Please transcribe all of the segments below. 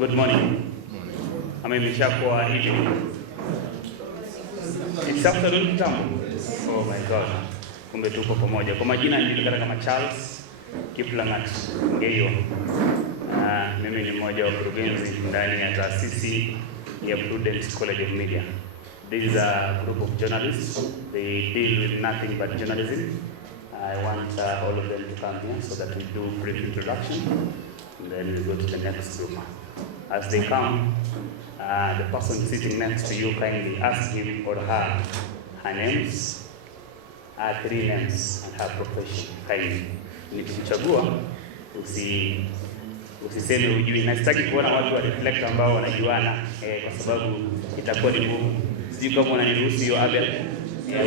Good morning. Amemshakuwa hivi. It's afternoon kitambo. Oh my God. Kumbe tuko pamoja. Kwa majina nilijulikana kama Charles Kiplangat Ngeyo. Mimi ni mmoja wa kurugenzi ndani ya taasisi ya Prudent College of Media. This is a group of journalists. They deal with nothing but journalism. I want all of them to come here so that we do brief introduction, and then we go to the next group. As they come, the person sitting next to you kindly ask him or her names, three names, and her profession. Kindly. Nikikuchagua usiseme hujui. Nasitaki kuona watu wa reflect ambao wanajuana kwa sababu itakuwa ni ngumu. Sijui kama unaniruhusu hiyo Abel.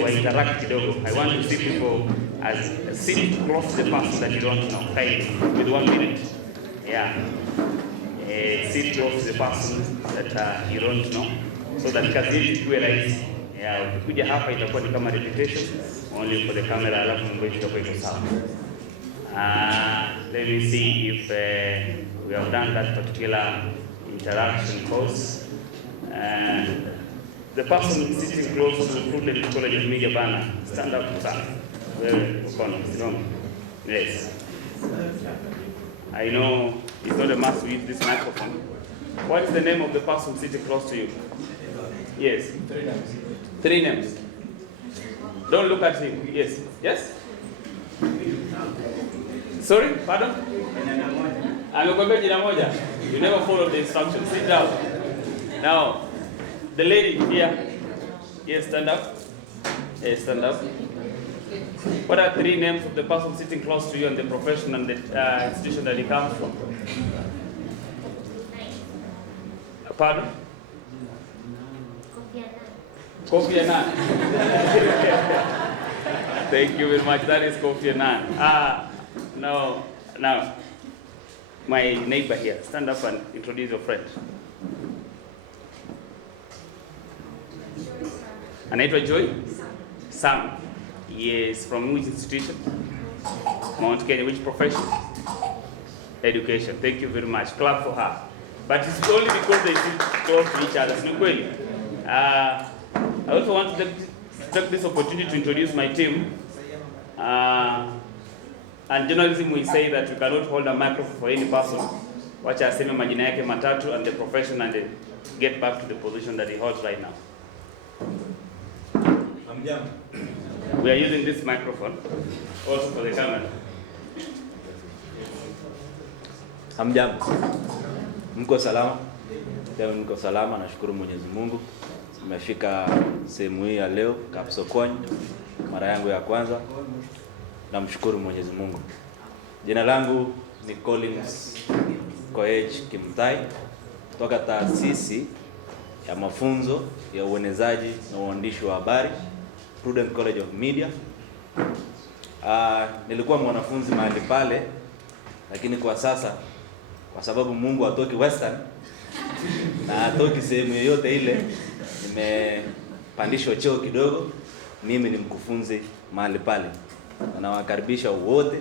Wa interact kidogo. I want to see people as sit close to the person that you don't know. Kindly, with 1 minute. Yeah. Sit close to the person that you don't know, so that kazi yetu ikuwe rahisi. Yeah, ukikuja hapa itakuwa ni kama repetition only for the camera, alafu mambo yetu itakuwa iko sawa. Let me see if we have done that particular interaction course. The person sitting close to the Prudent College of Media banner, stand up, sir. Yes. I know it's not a must use this microphone. What is the name of the person sitting close to you? Yes. 3 names. 3 names. Don't look at him. Yes. Yes? Sorry? Pardon? Amekwambia jina moja. You never followed the instructions. Sit down. Now, the lady here. Yes, stand up. Yes, stand up. What are 3 names of the person sitting close to you and the profession and the institution that he comes from? Pardon? Kofi Annan. Thank you very much. That is Kofi Annan. Now, my neighbor here, stand up and introduce your friend. Anaitwa Joy? Sam. Yes, from which institution? Mount Kenya. Which profession? Education. Thank you very much. Clap for her. But it's only because they sit close to each other. I also want to take this opportunity to introduce my team. And journalism, we say that you cannot hold a microphone for any person. Wacha aseme majina yake matatu and the profession, and then get back to the position that he holds right now. We are using this microphone also for the camera. Hamjambo. Mko salama? Leo niko salama, nashukuru Mwenyezi Mungu. Nimefika sehemu hii ya leo Kapsokony, mara yangu ya kwanza. Namshukuru Mwenyezi Mungu. Jina langu ni Collins Koech Kimtai, kutoka taasisi ya mafunzo ya uenezaji na uandishi wa habari Prudent College of Media. Nilikuwa mwanafunzi mahali pale, lakini kwa sasa kwa sababu Mungu hatoki Western na hatoki sehemu yoyote ile, nimepandishwa cheo kidogo. Mimi ni mkufunzi mahali pale. Na nawakaribisha wote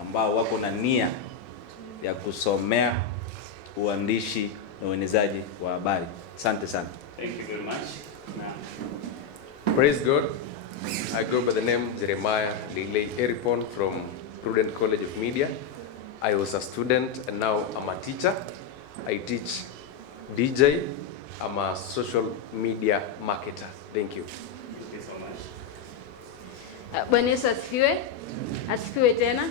ambao wako na nia ya kusomea uandishi na uenezaji wa habari. Asante sana. Thank you very much. Praise God. I go by the name Jeremiah Lilei Eripon from Prudent College of Media. I was a student and now I'm a teacher. I teach DJ. I'm a social media marketer. Thank you. Thank you so much. Bwana Yesu asifiwe. Asifiwe tena.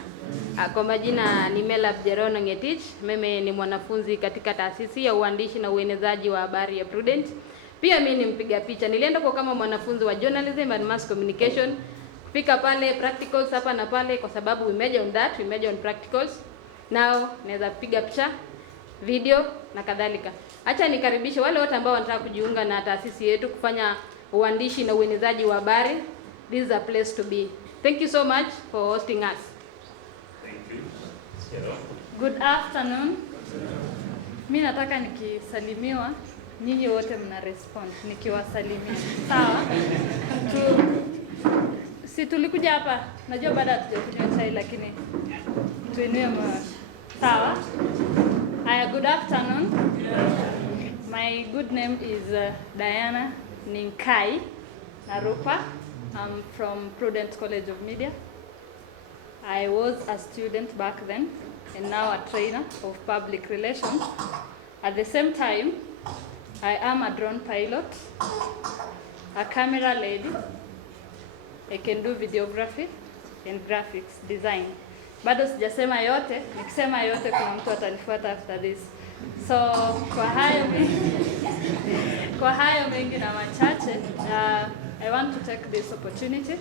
Kwa majina ni Mela Jerono Ngetich. Mimi ni mwanafunzi katika taasisi ya uandishi na uenezaji wa habari ya Prudent. Pia mimi ni mpiga picha. Nilienda kwa kama mwanafunzi wa journalism and mass communication. Fika pale practicals hapa na pale kwa sababu we major on that, we major on practicals. Now naweza piga picha, video na kadhalika. Acha nikaribishe wale wote ambao wanataka kujiunga na taasisi yetu kufanya uandishi na uenezaji wa habari. This is a place to be. Thank you so much for hosting us. Thank you. Hello. Good afternoon. Mimi nataka nikisalimiwa, nyinyi wote mna respond nikiwasalimia. Sawa? Si tulikuja hapa, najua baada hatujakunywa chai lakini tuinue moyo. Sawa? Haya, Good afternoon. My good name is Diana Ninkai Narupa. I'm from Prudent College of Media. I was a student back then and now a trainer of public relations. At the same time, I am a drone pilot, a camera lady. I can do videography and graphics design. Bado sijasema yote, nikisema yote kuna mtu atanifuata after this. So kwa hayo mengi na machache, I want to take this opportunity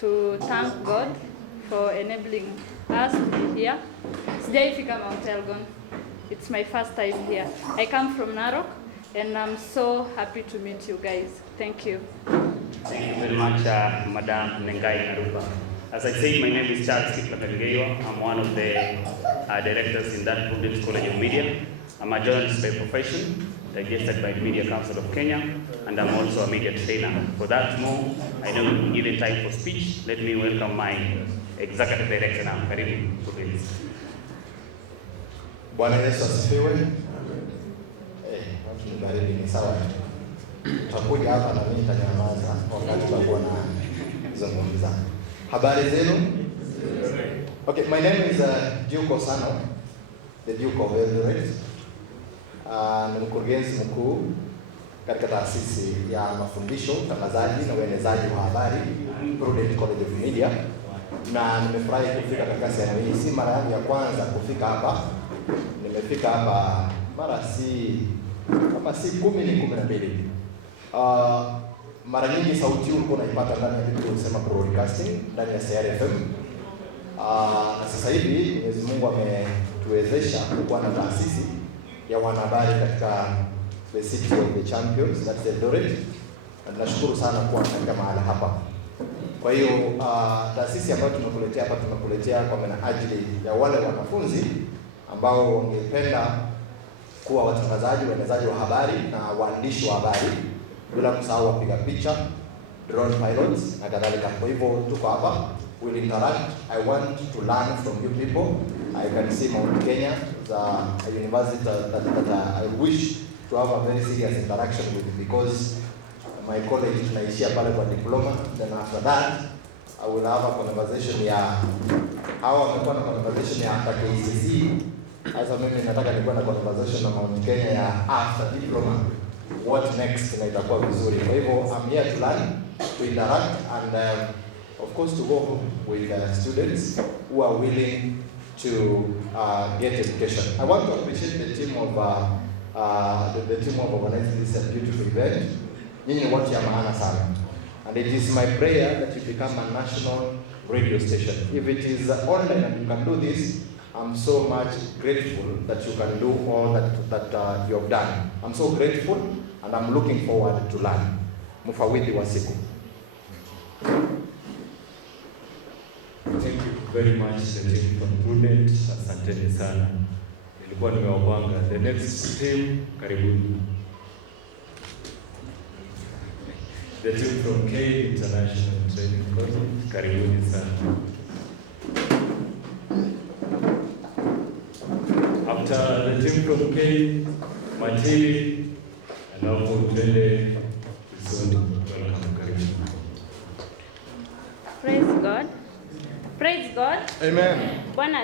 to thank God for enabling us to be here. Sijaifika Mount Elgon. It's my first time here. I come from Narok and I'm so happy to meet you guys. Thank you. Thank you very much, Madam Nengai Narupa. As I said, my name is Charles Kiplakangeyo. I'm one of the directors in that Prudent College of Media. I'm a journalist by profession, registered by the Media Council of Kenya, and I'm also a media trainer. For that more, I know given time for speech, let me welcome my executive director now, Karibu Prudence. Bwana Yesu asifiwe. Watu ni baridi ni sawa. Tutakuja hapa na mimi nitanyamaza wakati tutakuwa na zungumza. Habari zenu? Okay, my name is Duke Osano, the Duke of Eldoret. Ni mkurugenzi mkuu katika taasisi ya mafundisho, utangazaji na uenezaji wa habari Prudent College of Media. Na nimefurahi kufika katika sehemu hii. Si mara yangu ya kwanza kufika hapa. Nimefika hapa mara kama si 10 ni 12. Mara nyingi sauti hii ulikuwa unaipata ndani ya kitu tunasema broadcasting ndani ya CRFM. Na sasa hivi Mwenyezi Mungu ametuwezesha kuwa na taasisi ya wanahabari katika the city of the champions, that's Eldoret. Na nashukuru sana kuwa katika mahali hapa. Kwa hiyo taasisi ambayo tumekuletea kwa ajili ya wale wanafunzi ambao wangependa kuwa watangazaji, waenezaji wa habari na waandishi wa habari, bila kusahau wapiga picha, drone pilots na kadhalika. Kwa hivyo tuko hapa, we'll interact. I want to learn from you people. I can see Mount Kenya is a university that I wish to have a very serious interaction with, because my college tunaishia pale kwa diploma, then after that I will have a conversation ya wamekuwa na conversation ya after KCC. Sasa mimi nataka nikuwa na conversation na Mount Kenya ya after diploma, what next, na itakuwa vizuri. Kwa hivyo I'm here to learn, to interact, and of course to go with students who are willing to get education. I want to appreciate the team of organizing this beautiful event. Nyinyi ni watu ya maana sana, and it is my prayer that you become a national radio station. If it is online and you can do this, I'm so much grateful that you can do all that you have done. I'm so grateful and I'm looking forward to learn. Mufawidhi wa siku. Thank you very much, the team from Prudent. Asanteni sana. Nilikuwa nimewapanga. The next team, karibuni. The team from K International Training College, karibuni sana. After the team from K, Matili, and now for Twende, welcome, karibuni. Praise God. Praise God. Amen. Bwana